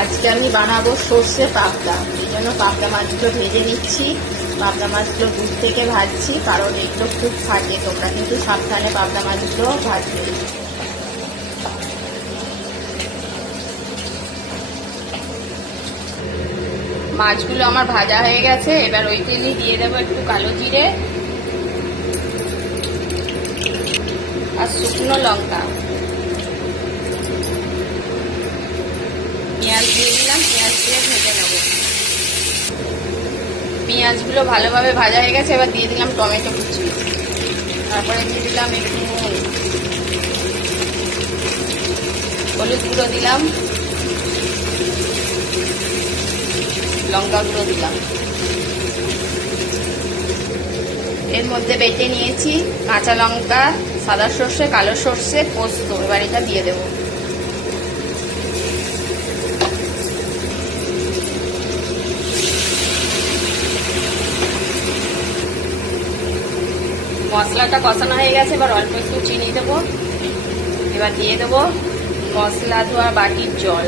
আজকে আমি বানাবো সর্ষে পাবদা। এই জন্য পাবদা মাছগুলো ভেজে নিচ্ছি। পাবদা মাছগুলো দূর থেকে ভাজছি, কারণ এগুলো খুব ফাটে। তোমরা কিন্তু সাবধানে পাবদা মাছগুলো ভাজবে। মাছগুলো আমার ভাজা হয়ে গেছে। এবার ওই তেলেই দিয়ে দেবো একটু কালো জিরে আর শুকনো লঙ্কা। পেঁয়াজ দিয়ে দিলাম, পেঁয়াজ দিয়ে ভেজে নেব। পেঁয়াজগুলো ভালোভাবে ভাজা হয়ে গেছে। এবার দিয়ে দিলাম টমেটো কুচি, তারপরে দিয়ে দিলাম একটু নুন, হলুদ গুঁড়ো দিলাম, লঙ্কা গুঁড়ো দিলাম। এর মধ্যে বেটে নিয়েছি কাঁচা লঙ্কা, সাদা সর্ষে, কালো সর্ষে, পোস্ত। এবার এটা দিয়ে দেবো। মশলাটা কষানো হয়ে গেছে। এবার অল্প একটু চিনি দেবো। এবার দিয়ে দেবো মশলা ধোয়া বাটির জল,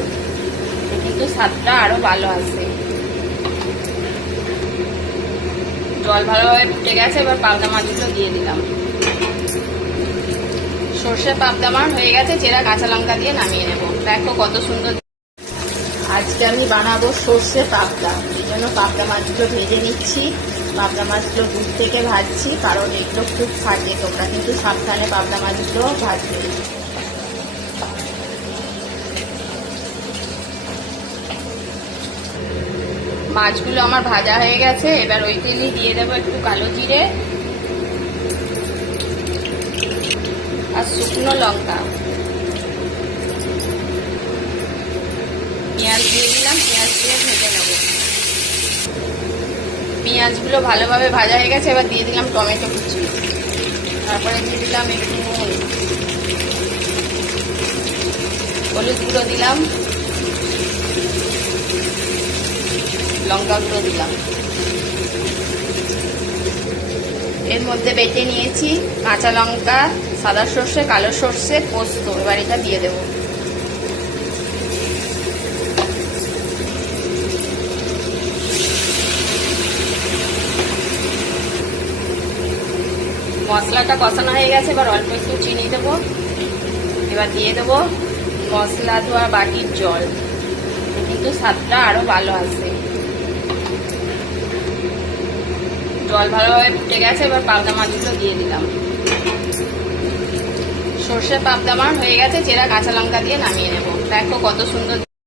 কিন্তু স্বাদটা আরো ভালো আসে। জল ভালোভাবে ফুটে গেছে। এবার পাবদা মাছগুলো দিয়ে দিলাম। সর্ষে পাবদা মাছ হয়ে গেছে। চেরা কাঁচা লঙ্কা দিয়ে নামিয়ে নেব। দেখো কত সুন্দর। আজকে আমি বানাবো সর্ষে পাবদা। এই জন্য পাবদা মাছগুলো ভেজে নিচ্ছি। পাবদা মাছগুলো দূর থেকে ভাজছি, কারণ এগুলো খুব ফাটে। তোমরা কিন্তু সাবধানে পাবদা মাছগুলো ভাজবে। মাছগুলো আমার ভাজা হয়ে গেছে। এবার ওই তেলেই দিয়ে দেবো একটু কালো জিরে আর শুকনো লঙ্কা। পেঁয়াজ দিয়ে দিলাম, পেঁয়াজ দিয়ে ভেজে নেব। পেঁয়াজগুলো ভালোভাবে ভাজা হয়ে গেছে। এবার দিয়ে দিলাম টমেটো কুচি, তারপরে দিয়ে দিলাম একটু নুন, হলুদ গুঁড়ো দিলাম, লঙ্কা গুঁড়ো দিলাম। এর মধ্যে বেটে নিয়েছি কাঁচা লঙ্কা, সাদা সর্ষে, কালো সর্ষে, পোস্ত। এবার এটা দিয়ে দেবো। মশলাটা কষানো হয়ে গেছে। এবার অল্প একটু চিনি দেবো। এবার দিয়ে দেবো মশলা ধোয়া বাটির জল, কিন্তু স্বাদটা আরো ভালো আসে। জল ভালোভাবে ফুটে গেছে। এবার পাবদা মাছগুলো দিয়ে দিলাম। সর্ষে পাবদা মাছ হয়ে গেছে। চেরা কাঁচা লঙ্কা দিয়ে নামিয়ে নেব। দেখো কত সুন্দর।